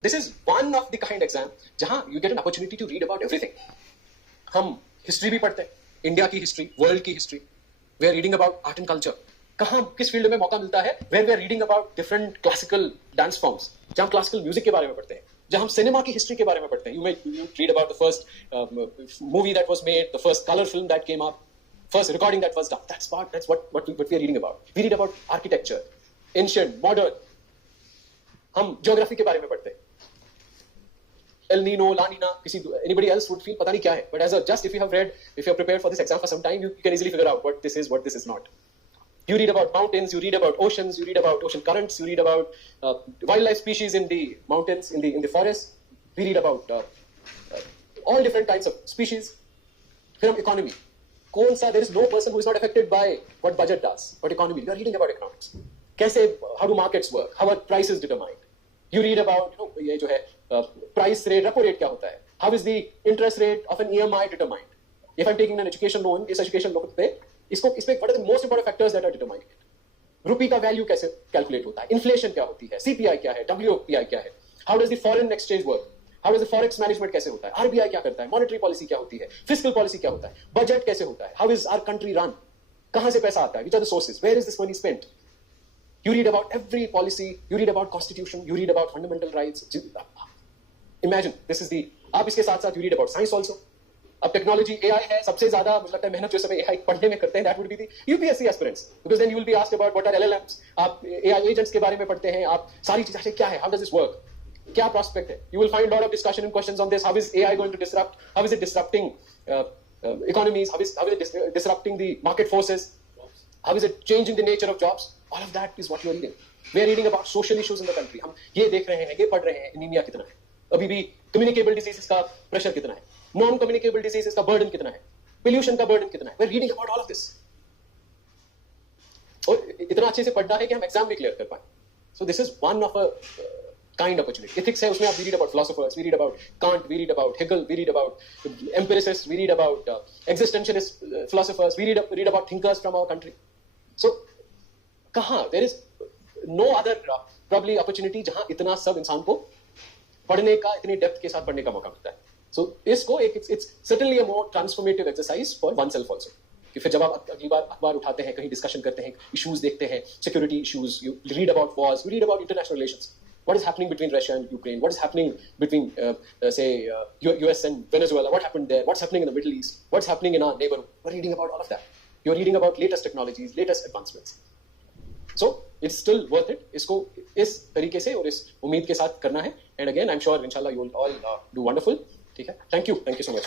This is one of the kind exam जहां you get an opportunity to read about everything. हम history भी पढ़ते हैं, India की हिस्ट्री, वर्ल्ड की history. We are reading about art and culture. कहाँ किस फील्ड में मौका मिलता है where we are reading about different classical dance forms, जहाँ हम क्लासिकल म्यूजिक के बारे में पढ़ते हैं, जहाँ हम सिनेमा की हिस्ट्री के बारे में पढ़ते हैं. You read about the first movie that was made, the first colour film that came up, first recording that was done. That's what we are reading about. We read about architecture, ancient, modern. हम geography के बारे में पढ़ते हैं. El Nino, La Nina, anybody else would feel पता नहीं क्या है. But if you have read, if you are prepared for this exam for some time, you can easily figure out what this is not. You read about mountains, you read about oceans, you read about ocean currents, you read about wildlife species in the mountains, in the forest. We read about all different kinds of species. फिर हम economy. There is no person who is not affected by what budget does, but economy. You are reading about economics. How do markets work? How are prices determined? You read about ये जो है price rate, repo rate क्या होता है? How is the interest rate of an EMI determined? If I'm taking an education loan, इस education loan पे what are the most important factors that are determining it? रुपये का value कैसे calculate होता है? Inflation क्या होती है? CPI क्या है? WPI क्या है? How does the foreign exchange work? How does the forex management कैसे होता है? RBI क्या करता है? Monetary policy क्या होती है? Fiscal policy क्या होता है? Budget कैसे होता है? How is our country run? कहाँ से पैसा आता है? Which are the sources? Where is this money spent? You read about every policy. You read about constitution. You read about fundamental rights. Imagine this is the. आप इसके साथ साथ you read about science also. अब technology AI है, सबसे ज्यादा मुझे लगता है मेहनत जो समय AI पढ़ने में करते हैं, that would be the UPSC aspirants, because then you will be asked about what are LLMs. आप AI agents के बारे में पढ़ते हैं, आप सारी चीजें क्या है? How does this work? क्या prospect है? You will find a lot of discussion and questions on this. How is AI going to disrupt? How is it disrupting economies? How is it disrupting the market forces? How is it changing the nature of jobs? All of that is what you are reading. We are reading about social issues in the country. हम ये देख रहे हैं, ये पढ़ रहे हैं, anemia कितना है, अभी भी communicable diseases का pressure कितना है, non-communicable diseases का burden कितना है, pollution का burden कितना है. We are reading about all of this. और इतना अच्छे से पढ़ना है कि हम exam भी clear कर पाए. So this is one of a kind opportunity. Ethics है, उसमें आप we read about philosophers, we read about Kant, we read about Hegel, we read about empiricists, we read about existentialist philosophers, we read about thinkers from our country. So कहाँ there is no other probably opportunity जहाँ इतना सब इंसान को पढ़ने का, इतनी depth के साथ पढ़ने का मौका मिलता है. So इसको it's certainly a more transformative exercise for oneself also. कि फिर जब आप अगली बार अखबार उठाते हैं, कहीं डिस्कशन करते हैं, इश्यूज देखते हैं, security issues, you read about wars, you read about international relations. What is happening between Russia and Ukraine? What is happening between, US and Venezuela? What happened there? What's happening in the Middle East? What's happening in our neighborhood? We're reading about all of that. You're reading about latest technologies, latest advancements. So it's still worth it. इसको इस तरीके से और इस उम्मीद के साथ करना है. And again, I'm sure, inshallah, you will all do wonderful. ठीक है? Thank you so much.